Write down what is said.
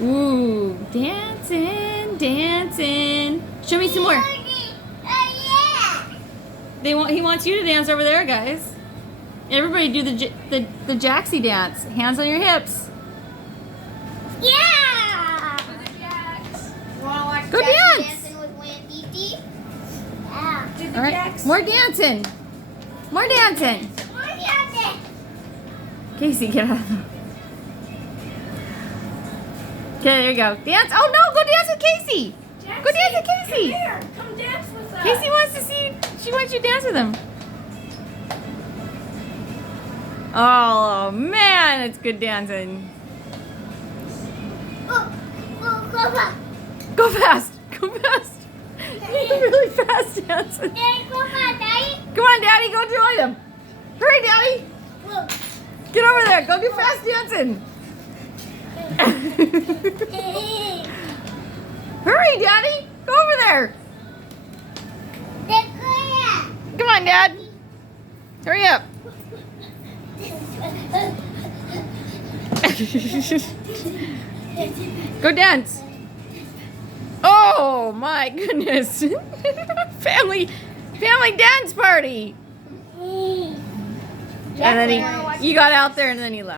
Ooh, dancing, dancing. Show me some more. He wants you to dance over there, guys. Everybody do the Jaxie dance. Hands on your hips. Yeah! Go dance. Dancing with Wendy? Yeah. All right, more dancing. More dancing. More dancing. Casey, get out of the... Okay, there you go. Dance. Oh no, go dance with Casey. Jaxie, Go dance with Casey. Come here. Come dance with us. Casey wants to see. She wants you to dance with him. Oh man, it's good dancing. Go fast. Go fast. Go fast. You're really fast dancing. Daddy, go fast, Daddy. Come on, Daddy, go join him. Hurry, Daddy. Go. Get over there. Go do fast dancing. Hurry, Daddy. Go over there. Come on, Dad. Hurry up. Go dance. Oh my goodness. family dance party. And then you got out there and then he left.